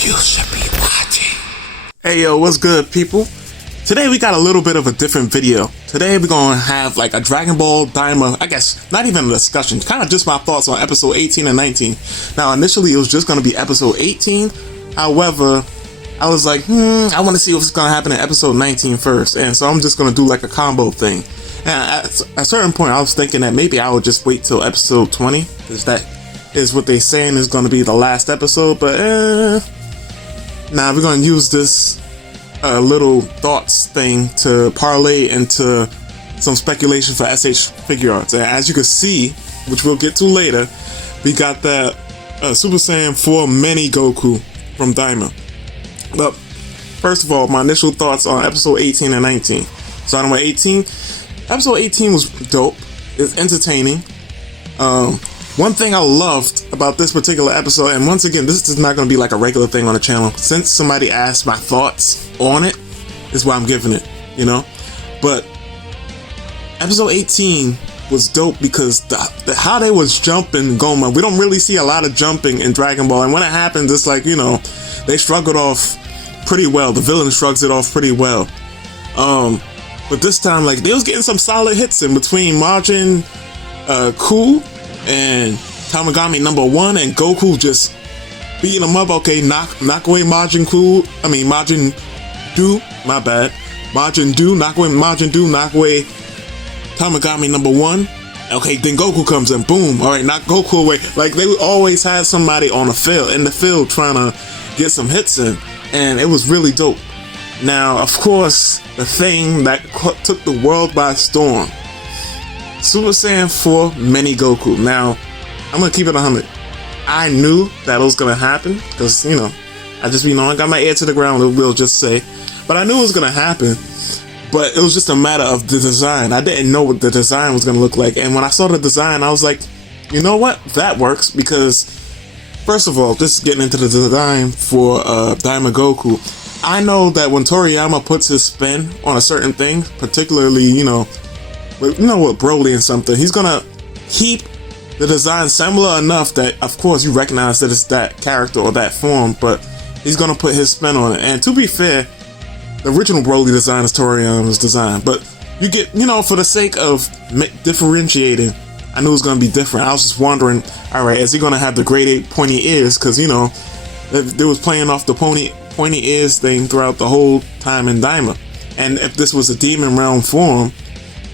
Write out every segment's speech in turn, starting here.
you should be watching. Hey yo, what's good people? Today we got a little bit of a different video. Today we're gonna have like a Dragon Ball Daima, I guess not even a discussion, kind of just my thoughts on episode 18 and 19. Now initially it was just gonna be episode 18, however, I was like, I want to see what's gonna happen in episode 19 first, and so I'm just gonna do like a combo thing. And at a certain point I was thinking that maybe I would just wait till episode 20, because that is what they saying is gonna be the last episode, but nah, we're gonna use this little thoughts thing to parlay into some speculation for S.H.Figuarts. And as you can see, which we'll get to later, we got that Super Saiyan 4 mini Goku from Daima. But first of all, my initial thoughts on episode 18 and 19. Starting with 18, episode 18 was dope. It's entertaining. One thing I loved about this particular episode, and once again, this is not going to be like a regular thing on the channel. Since somebody asked my thoughts on it, is why I'm giving it, you know? But episode 18 was dope because how they was jumping Goma, we don't really see a lot of jumping in Dragon Ball, and when it happens, it's like, you know, they shrug it off pretty well. The villain shrugs it off pretty well. But this time, like, they was getting some solid hits in between Majin Ku and Tamagami #1, and Goku just beating him up. Okay, knock away Majin Du, my bad. Majin Du, knock away Majin Du, knock away Tamagami #1. Okay, then Goku comes in, boom, alright, knock Goku away. Like, they always had somebody on the field trying to get some hits in, and it was really dope. Now, of course, the thing that took the world by storm, Super Saiyan 4 mini Goku. Now, I'm gonna keep it 100. I knew that was gonna happen because, you know, I got my ear to the ground, we'll just say. But I knew it was gonna happen, but it was just a matter of the design. I didn't know what the design was gonna look like, and when I saw the design, I was like, you know what? That works, because first of all, just getting into the design for Daima Goku, I know that when Toriyama puts his spin on a certain thing, particularly, you know with Broly and something, he's gonna keep the design similar enough that, of course, you recognize that it's that character or that form, but he's gonna put his spin on it. And to be fair, the original Broly design is Toriyama's design, but you get, you know, for the sake of differentiating, I knew it was gonna be different. I was just wondering, alright, is he gonna have the grade 8 pointy ears? Because, you know, they was playing off the pointy ears thing throughout the whole time in Daima. And if this was a demon realm form,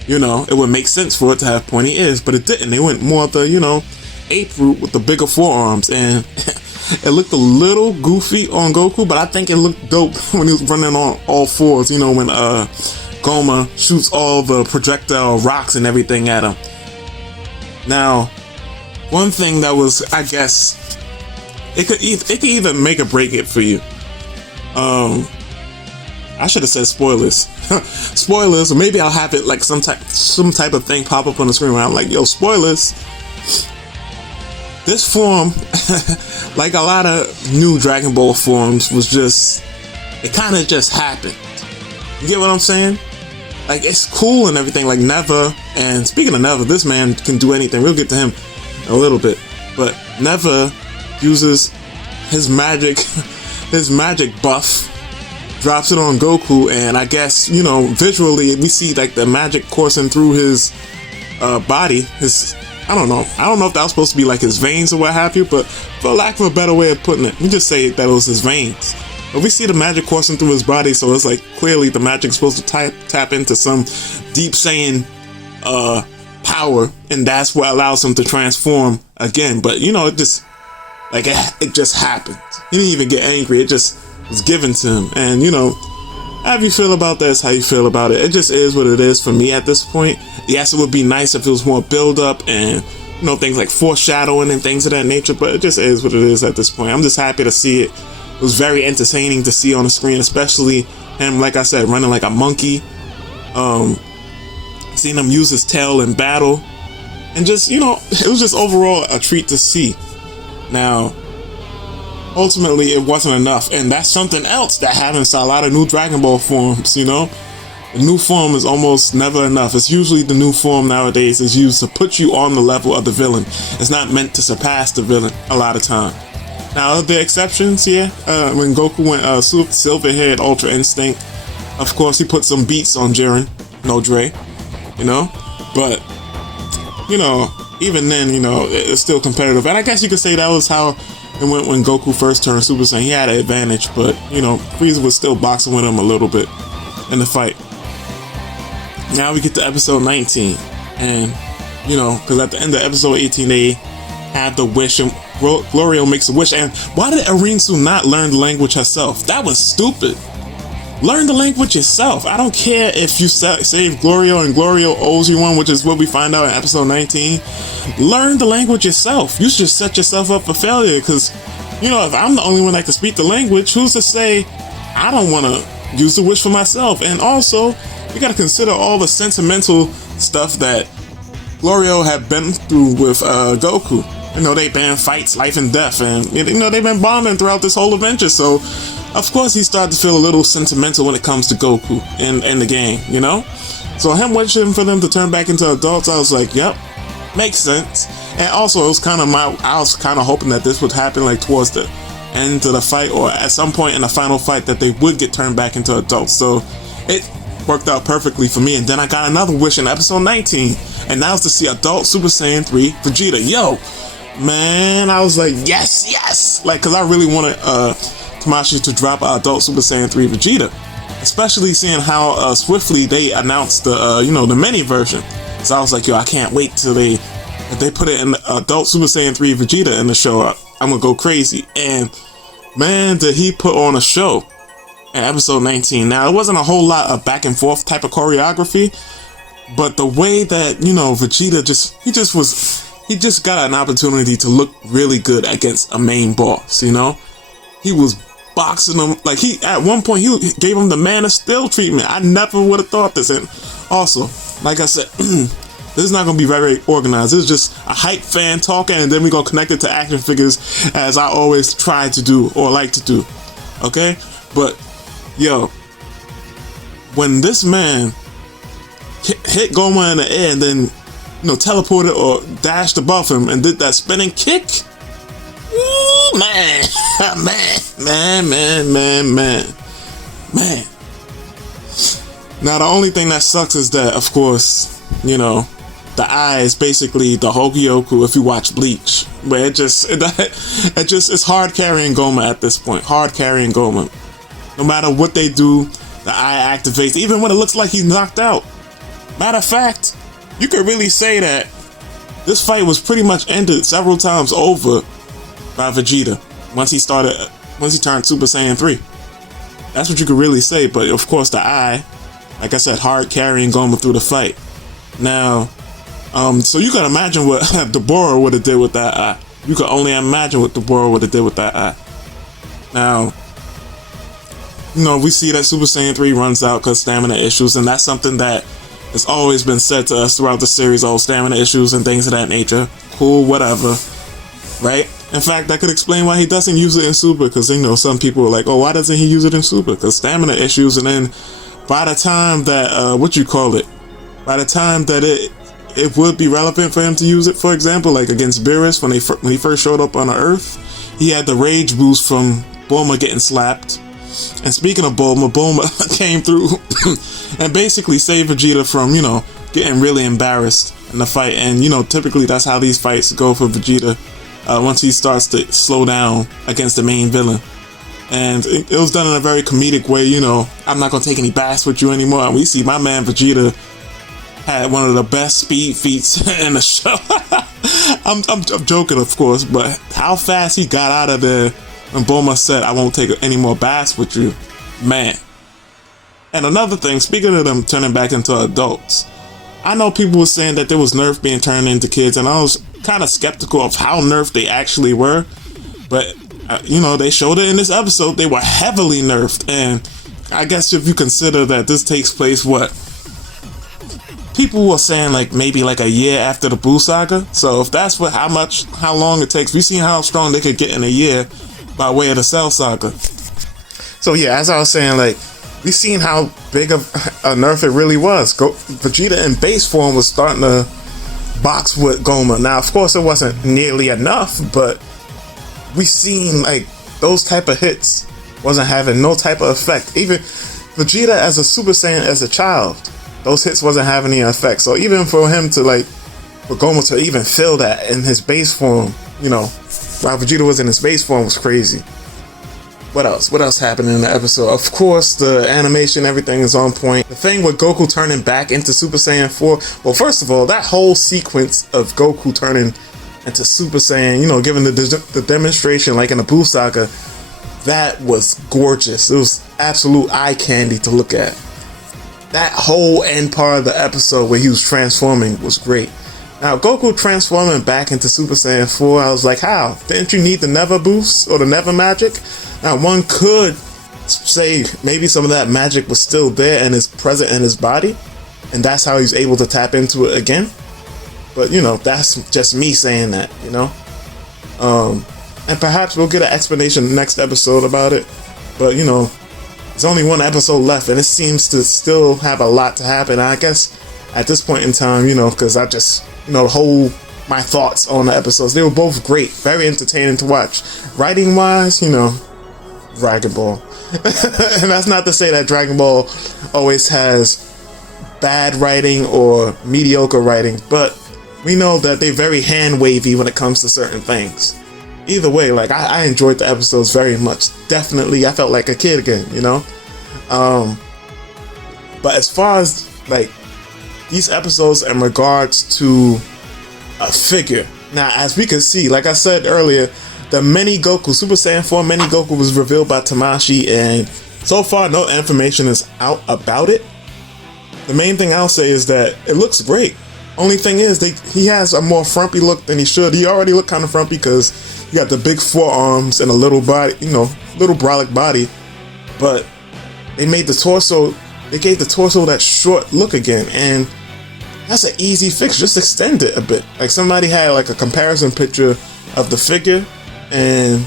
you know, it would make sense for it to have pointy ears, but it didn't. They went more of the, you know, ape route with the bigger forearms, and it looked a little goofy on Goku, but I think it looked dope when he was running on all fours, you know, when Goma shoots all the projectile rocks and everything at him. Now, one thing that was, I guess, it could even make or break it for you. I should have said spoilers. Spoilers, or maybe I'll have it like some type of thing pop up on the screen where I'm like, yo, spoilers. This form, like a lot of new Dragon Ball forms, was just, it kind of just happened. You get what I'm saying? Like, it's cool and everything, like Never, and speaking of Never, this man can do anything. We'll get to him in a little bit, but Never uses his magic buff, drops it on Goku, and I guess, you know, visually we see like the magic coursing through his body. I don't know if that was supposed to be like his veins or what have you, but for lack of a better way of putting it, we just say that it was his veins. But we see the magic coursing through his body, so it's like clearly the magic's supposed to tap into some deep Saiyan power, and that's what allows him to transform again. But, you know, it just happened. He didn't even get angry. It just was given to him. And, you know, how you feel about this, how you feel about it. It just is what it is for me at this point. Yes, it would be nice if it was more build up and, you know, things like foreshadowing and things of that nature, but it just is what it is at this point. I'm just happy to see it. It was very entertaining to see on the screen, especially him, like I said, running like a monkey. Seeing him use his tail in battle. And just, you know, it was just overall a treat to see. Now, ultimately, it wasn't enough, and that's something else that happens to a lot of new Dragon Ball forms, you know? The new form is almost never enough. It's usually the new form nowadays is used to put you on the level of the villain. It's not meant to surpass the villain a lot of time. Now, are there exceptions? Yeah. When Goku went Silverhead Ultra Instinct, of course he put some beats on Jiren, no Dre, you know. But you know, even then, you know, it's still competitive. And I guess you could say that was how it went when Goku first turned Super Saiyan. He had an advantage, but you know, Frieza was still boxing with him a little bit in the fight. Now we get to episode 19, and you know, because at the end of episode 18 they have the wish, and Glorio makes a wish. And why did Arinsu not learn the language herself? That was stupid. Learn the language yourself. I don't care if you save Glorio and Glorio owes you one, which is what we find out in episode 19. Learn the language yourself. You should set yourself up for failure, because, you know, if I'm the only one that can speak the language, who's to say I don't want to use the wish for myself? And also, you got to consider all the sentimental stuff that Glorio had been through with Goku. You know, they've been fights, life and death, and you know, they've been bonding throughout this whole adventure, so of course he started to feel a little sentimental when it comes to Goku in the game, you know? So him wishing for them to turn back into adults, I was like, yep, makes sense. And also it was kind of I was kind of hoping that this would happen like towards the end of the fight, or at some point in the final fight, that they would get turned back into adults. So it worked out perfectly for me. And then I got another wish in episode 19, and that was to see adult Super Saiyan 3 Vegeta. Yo, man, I was like, yes, like, because I really wanted Tamashii to drop adult Super Saiyan 3 Vegeta, especially seeing how swiftly they announced the you know, the mini version. So I was like, yo, I can't wait till they put it in the adult Super Saiyan 3 Vegeta in the show. I'm gonna go crazy. And man, did he put on a show in episode 19. Now, it wasn't a whole lot of back and forth type of choreography, but the way that, you know, Vegeta he just got an opportunity to look really good against a main boss, you know? He was boxing him, like, at one point he gave him the Man of Steel treatment. I never would have thought this. And also, like I said, this is not going to be very organized. This is just a hype fan talking, and then we're going to connect it to action figures, as I always try to do, or like to do. Okay? But, yo, when this man hit Goma in the air and then, you know, teleported or dashed above him and did that spinning kick, ooh, man. Man. Now, the only thing that sucks is that, of course, you know, the eye is basically the Hogyoku if you watch Bleach, where it's hard carrying Goma at this point. Hard carrying Goma. No matter what they do, the eye activates, even when it looks like he's knocked out. Matter of fact, you could really say that this fight was pretty much ended several times over by Vegeta once he turned Super Saiyan 3. That's what you could really say. But of course, the eye, like I said, hard carrying Goma through the fight. Now, so you can imagine what Deborah would have did with that eye. You can only imagine what Deborah would have did with that eye. Now, you know, we see that Super Saiyan 3 runs out because stamina issues, and that's something that has always been said to us throughout the series, all stamina issues and things of that nature. Cool, whatever, right? In fact, that could explain why he doesn't use it in Super, because, you know, some people are like, oh, why doesn't he use it in Super? Because stamina issues, and then by the time that, by the time that it would be relevant for him to use it, for example, like against Beerus, when he first showed up on the Earth, he had the rage boost from Bulma getting slapped. And speaking of Bulma came through and basically saved Vegeta from, you know, getting really embarrassed in the fight. And, you know, typically that's how these fights go for Vegeta once he starts to slow down against the main villain. And it was done in a very comedic way, you know, I'm not going to take any backs with you anymore. And we see my man Vegeta had one of the best speed feats in the show. I'm joking, of course, but how fast he got out of there when Bulma said, I won't take any more baths with you, man. And another thing, speaking of them turning back into adults, I know people were saying that there was Nerf being turned into kids, and I was kind of skeptical of how Nerf they actually were. But, you know, they showed it in this episode. They were heavily nerfed, and I guess if you consider that this takes place, people were saying like maybe like a year after the Buu saga. So if that's how long it takes, we've seen how strong they could get in a year by way of the Cell saga. So yeah, as I was saying, like, we've seen how big of a nerf it really was. Vegeta in base form was starting to box with Goma. Now, of course, it wasn't nearly enough, but we seen like those type of hits wasn't having no type of effect. Even Vegeta as a Super Saiyan as a child, those hits wasn't having any effect. So even for him to like, for Goma to even feel that in his base form, you know, while Vegeta was in his base form, was crazy. What else? What else happened in the episode? Of course, the animation, everything is on point. The thing with Goku turning back into Super Saiyan 4, well, first of all, that whole sequence of Goku turning into Super Saiyan, you know, giving the demonstration like in the Buu Saga, that was gorgeous. It was absolute eye candy to look at. That whole end part of the episode where he was transforming was great. Now, Goku transforming back into Super Saiyan 4, I was like, how? Didn't you need the Never boost or the Never magic? Now, one could say maybe some of that magic was still there and is present in his body, and that's how he's able to tap into it again. But, you know, that's just me saying that, you know? And perhaps we'll get an explanation next episode about it. But, you know, there's only one episode left, and it seems to still have a lot to happen. I guess at this point in time, you know, because I just, you know, my thoughts on the episodes. They were both great, very entertaining to watch. Writing wise, you know, Dragon Ball. And that's not to say that Dragon Ball always has bad writing or mediocre writing, but we know that they're very hand wavy when it comes to certain things. Either way, like I enjoyed the episodes very much. Definitely, I felt like a kid again, you know. But as far as like these episodes in regards to a figure, now as we can see, like I said earlier, the Mini Goku, Super Saiyan 4 Mini Goku was revealed by Tamashii, and so far no information is out about it. The main thing I'll say is that it looks great. Only thing is, he has a more frumpy look than he should. He already looked kind of frumpy because he got the big forearms and a little body, you know, little brolic body. But they made the torso, they gave the torso that short look again, and that's an easy fix. Just extend it a bit. Like somebody had like a comparison picture of the figure and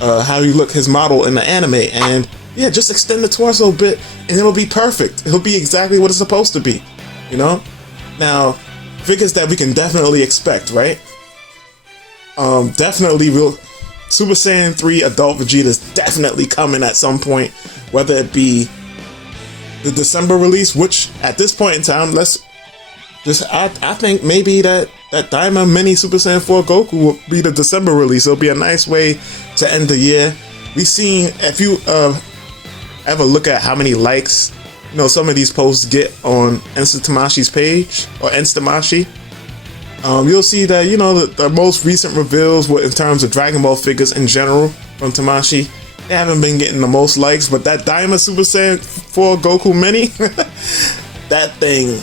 how he looked his model in the anime, and yeah, just extend the torso a bit and it'll be perfect. It'll be exactly what it's supposed to be, you know? Now, figures that we can definitely expect, right? Definitely Super Saiyan 3 Adult Vegeta is definitely coming at some point, whether it be the December release, which at this point in time, I think maybe that Daima Mini Super Saiyan 4 Goku will be the December release. It'll be a nice way to end the year. We've seen, if you ever look at how many likes, you know, some of these posts get on Instamashi's page, or Instamashi, you'll see that, you know, the most recent reveals were in terms of Dragon Ball figures in general from Tamashii. They haven't been getting the most likes, but that Daima Super Saiyan 4 Goku Mini, that thing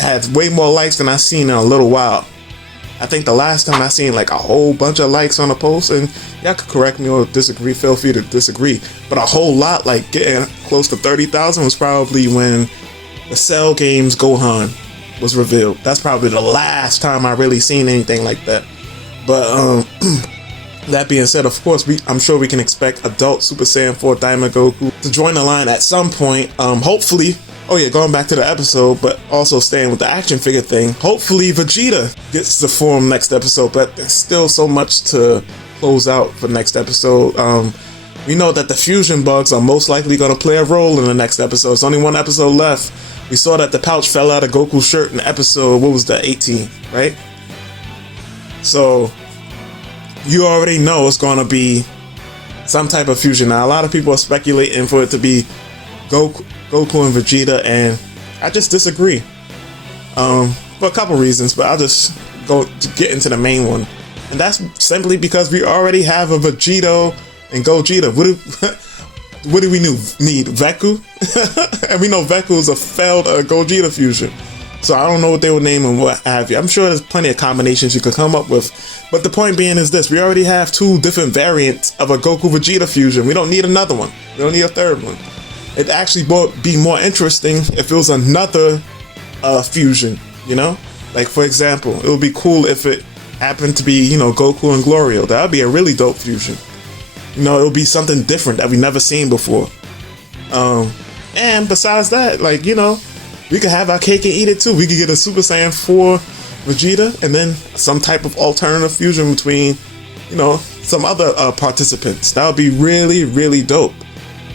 has way more likes than I've seen in a little while. I think the last time I seen like a whole bunch of likes on a post, and y'all could correct me or disagree, feel free to disagree, but a whole lot, like getting close to 30,000, was probably when the Cell Games Gohan was revealed. That's probably the last time I really seen anything like that. But that being said, of course, I'm sure we can expect adult Super Saiyan 4 Daima Goku to join the line at some point. Hopefully, oh yeah, going back to the episode, but also staying with the action figure thing, hopefully Vegeta gets to form next episode, but there's still so much to close out for next episode. We know that the fusion bugs are most likely going to play a role in the next episode. There's only one episode left. We saw that the pouch fell out of Goku's shirt in episode, what was that, 18, right? So you already know it's going to be some type of fusion. Now, a lot of people are speculating for it to be Goku and Vegeta, and I just disagree for a couple reasons, but I'll just go to get into the main one, and that's simply because we already have a Vegito and Gogeta. What do we need? Veku? And we know Veku is a failed Gogeta fusion, so I don't know what they would name and what have you. I'm sure there's plenty of combinations you could come up with, but the point being is this: we already have two different variants of a Goku Vegeta fusion. We don't need another one. We don't need a third one. It'd actually be more interesting if it was another fusion, you know? Like, for example, it would be cool if it happened to be, you know, Goku and Glorio. That would be a really dope fusion. You know, it would be something different that we've never seen before. And besides that, like, you know, we could have our cake and eat it too. We could get a Super Saiyan 4 Vegeta and then some type of alternative fusion between, you know, some other participants. That would be really, really dope.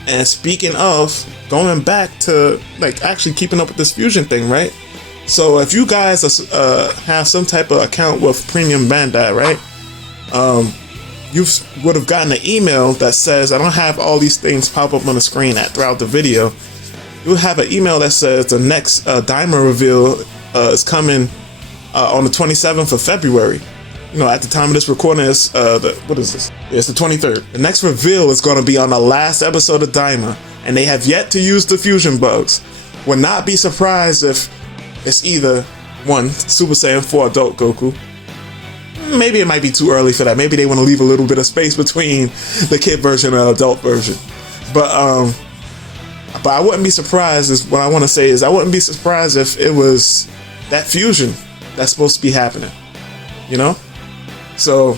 And speaking of, going back to like actually keeping up with this fusion thing, right? So if you guys have some type of account with Premium Bandai, right? You would have gotten an email that says, I don't have all these things pop up on the screen throughout the video. You'll have an email that says the next Daima reveal is coming on the 27th of February. You know, at the time of this recording, it's what is this? It's the 23rd. The next reveal is going to be on the last episode of Daima, and they have yet to use the fusion bugs. Would not be surprised if it's either one Super Saiyan 4 Adult Goku. Maybe it might be too early for that. Maybe they want to leave a little bit of space between the kid version and the adult version. But I wouldn't be surprised. Is what I want to say is I wouldn't be surprised if it was that fusion that's supposed to be happening. You know. So,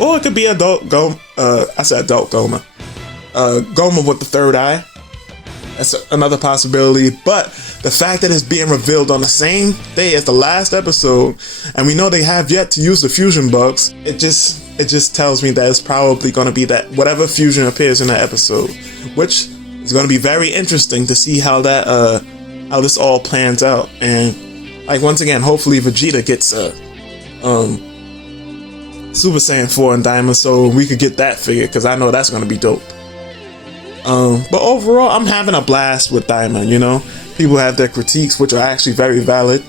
or it could be adult Goma. I said adult Goma. Goma with the third eye. That's another possibility. But the fact that it's being revealed on the same day as the last episode, and we know they have yet to use the fusion bugs, it just tells me that it's probably going to be that whatever fusion appears in that episode, which is going to be very interesting to see how that how this all plans out. And like once again, hopefully Vegeta gets Super Saiyan 4 and Daima, so we could get that figured, because I know that's going to be dope. But overall, I'm having a blast with Daima, you know. People have their critiques, which are actually very valid.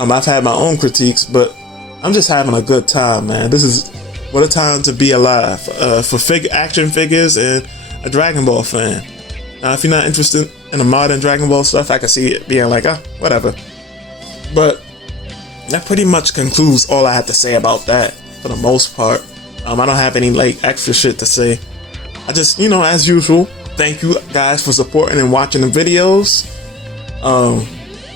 I've had my own critiques, but I'm just having a good time, man. This is what a time to be alive for action figures and a Dragon Ball fan. Now, if you're not interested in the modern Dragon Ball stuff, I can see it being like, whatever. But that pretty much concludes all I have to say about that for the most part. I don't have any like extra shit to say. I just, you know, as usual, thank you guys for supporting and watching the videos.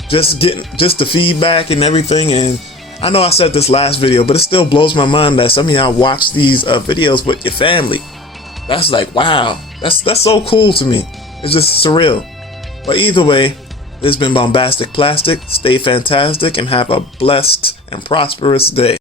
Just the feedback and everything. And I know I said this last video, but it still blows my mind that some of y'all watch these videos with your family. That's like, wow, that's so cool to me. It's just surreal. But either way, this has been Bombastic Plastic. Stay fantastic and have a blessed and prosperous day.